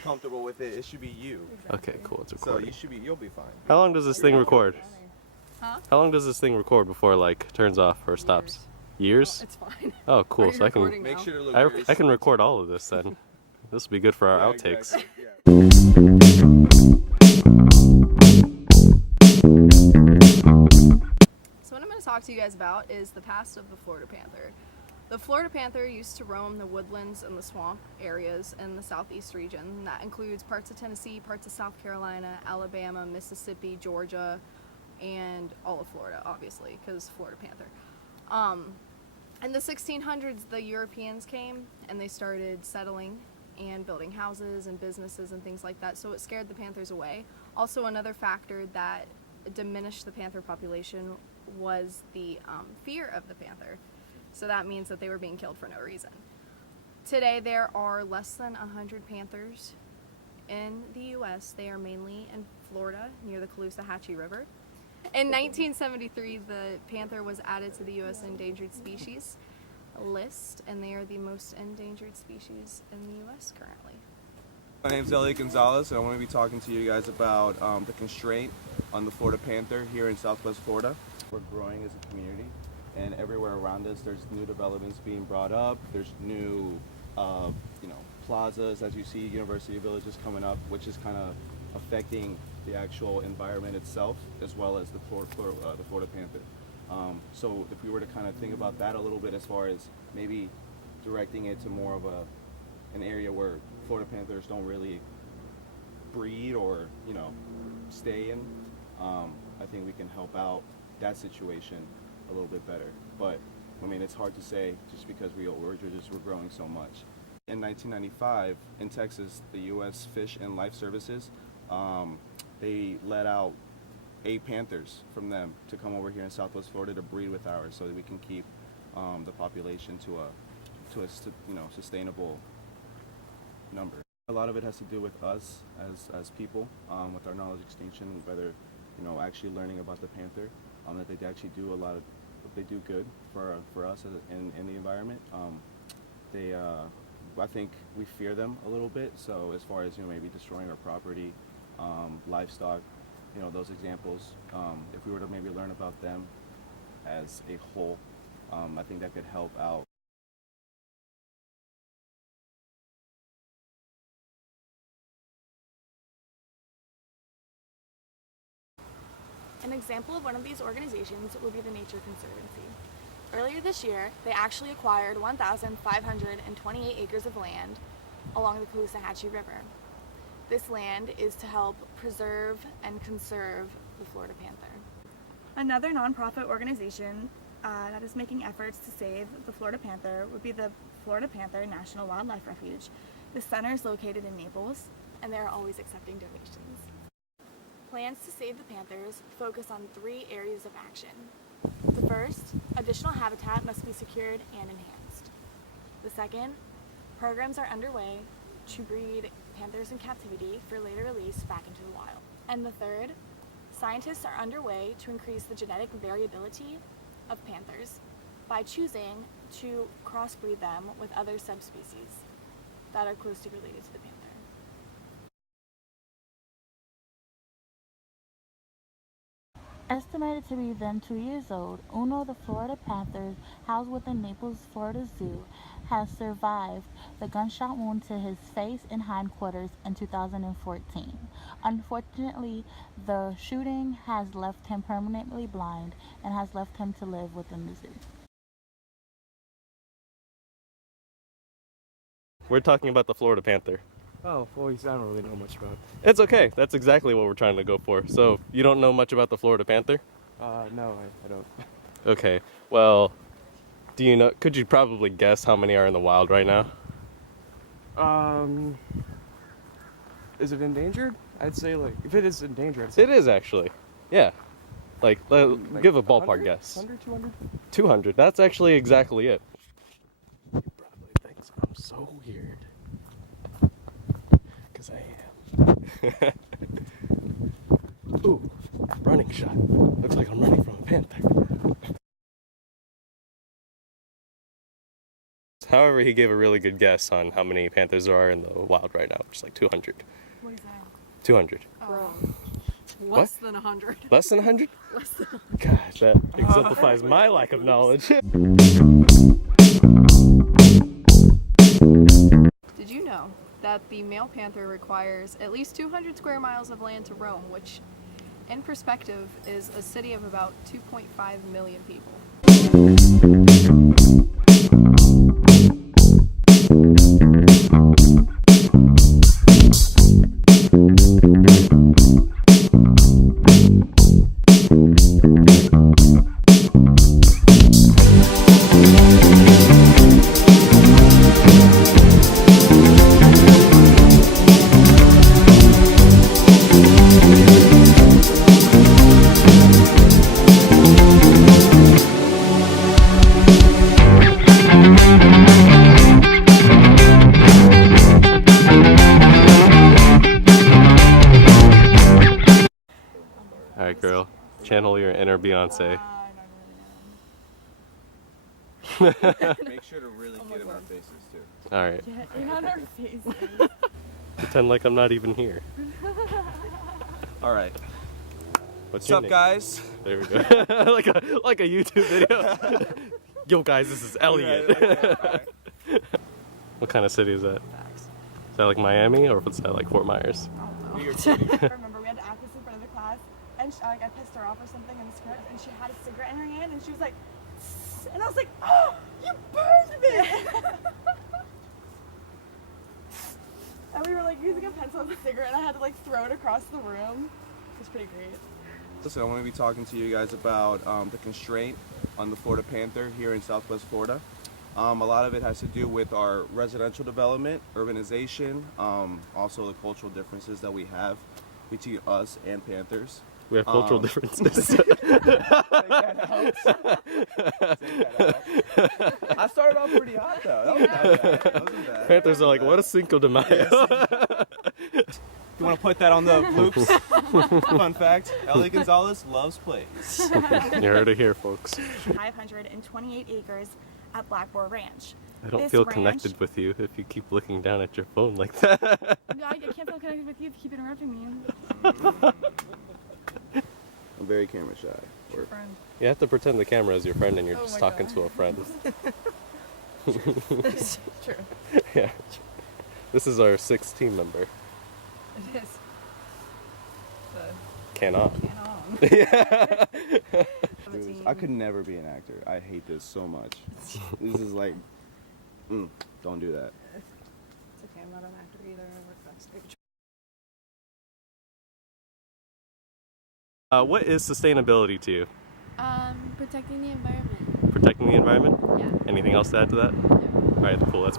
comfortable with it, it should be you. Exactly. Okay, cool. It's So recording. you'll be fine. How long does this thing record? Huh? How long does this thing record before like turns off or stops? Years? It's fine. Oh, cool. Are you So I can recording Make now? sure to look I can record all of this then. This will be good for our outtakes. Exactly, yeah. So what I'm going to talk to you guys about is the past of the Florida panther. The Florida panther used to roam the woodlands and the swamp areas in the southeast region. That includes parts of Tennessee, parts of South Carolina, Alabama, Mississippi, Georgia, and all of Florida, obviously, because Florida panther. In the 1600s, the Europeans came and they started settling and building houses and businesses and things like that, so it scared the panthers away. Also, another factor that diminished the panther population was the fear of the panther. So that means that they were being killed for no reason. Today, there are less than 100 panthers in the U.S. They are mainly in Florida, near the Caloosahatchee River. In 1973, the panther was added to the U.S. endangered species list, and they are the most endangered species in the U.S. currently. My name's Elliot Gonzalez, and I want to be talking to you guys about the constraint on the Florida panther here in Southwest Florida. We're growing as a community, and everywhere around us there's new developments being brought up. There's new, plazas, as you see, University Villages coming up, which is kind of affecting the actual environment itself, as well as the Florida panther. So if we were to kind of think about that a little bit, as far as maybe directing it to more of an area where Florida panthers don't really breed or stay in, I think we can help out that situation a little bit better. But I mean, it's hard to say just because we're growing so much. In 1995, in Texas, the U.S. Fish and Life Services, they let out 8 panthers from them to come over here in Southwest Florida to breed with ours, so that we can keep the population to a sustainable number. A lot of it has to do with us as people, with our knowledge extension, whether actually learning about the panther, that they actually do they do good for us in the environment. I think we fear them a little bit. So as far as maybe destroying our property, livestock, those examples. If we were to maybe learn about them as a whole, I think that could help out. An example of one of these organizations would be the Nature Conservancy. Earlier this year, they actually acquired 1,528 acres of land along the Caloosahatchee River. This land is to help preserve and conserve the Florida panther. Another nonprofit organization that is making efforts to save the Florida panther would be the Florida Panther National Wildlife Refuge. The center is located in Naples, and they are always accepting donations. Plans to save the panthers focus on 3 areas of action. The first, additional habitat must be secured and enhanced. The second, programs are underway to breed panthers in captivity for later release back into the wild. And the third, scientists are underway to increase the genetic variability of panthers by choosing to crossbreed them with other subspecies that are closely related to the panther. Estimated to be then 2 years old, Uno the Florida panther, housed within Naples, Florida Zoo, has survived the gunshot wound to his face and hindquarters in 2014. Unfortunately, the shooting has left him permanently blind and has left him to live within the zoo. We're talking about the Florida panther. Oh, well, I don't really know much about it. It's okay. That's exactly what we're trying to go for. So, you don't know much about the Florida panther? No, I don't. Okay. Well, could you probably guess how many are in the wild right now? Is it endangered? I'd say, if it is endangered, I'd say... It is actually. Yeah. Give a ballpark 100? guess. 100, 200? 200. That's actually exactly it. He probably thinks I'm so weird. Because I am. Ooh, running shot. Looks like I'm running from a panther. However, he gave a really good guess on how many panthers there are in the wild right now, which is like 200. What is that? 200. Wrong. What? Less than 100. Less than 100? Less than Gosh, that exemplifies my lack of knowledge. Did you know that the male panther requires at least 200 square miles of land to roam, which in perspective is a city of about 2.5 million people? Alright, girl. Channel your inner Beyonce. Make sure to really get in our faces too. Alright. Get in on our faces. Pretend like I'm not even here. All right. What's What's your up, name? guys? There we go. like a YouTube video. Yo, guys, this is Elliot. What kind of city is that? Is that like Miami, or what's that, like Fort Myers? New York City. I remember we had to act this in front of the class, and I pissed her off or something in the script, and she had a cigarette in her hand, and she was like, "Tss," and I was like, "Oh, you burned me!" And we were like using a pencil as a cigarette, and I had to like throw it across the room. It was pretty great. Listen, I want to be talking to you guys about the constraint on the Florida Panther here in Southwest Florida. A lot of it has to do with our residential development, urbanization, also the cultural differences that we have between us and Panthers. We have cultural differences. Take that out. Take that out. I started off pretty hot though. That wasn't bad. That wasn't bad. Panthers are like, what a Cinco de Mayo. You want to put that on the bloops? Fun fact, Ellie Gonzalez loves plays. You heard it here, folks. 528 acres at Blackboard Ranch. I don't This feel ranch- connected with you if you keep looking down at your phone like that. No, I can't feel connected with you if you keep interrupting me. I'm very camera shy. Or- You have to pretend the camera is your friend and you're Oh just my talking God. to a friend. True. Yeah. This is our 6th team member. It is. Cannot. Yeah. I could never be an actor. I hate this so much. This is like, don't do that. It's okay, I'm not an actor either. I work backstage. What is sustainability to you? Protecting the environment. Protecting the environment? Yeah. Anything else to add to that? No. Alright, cool, that's fine.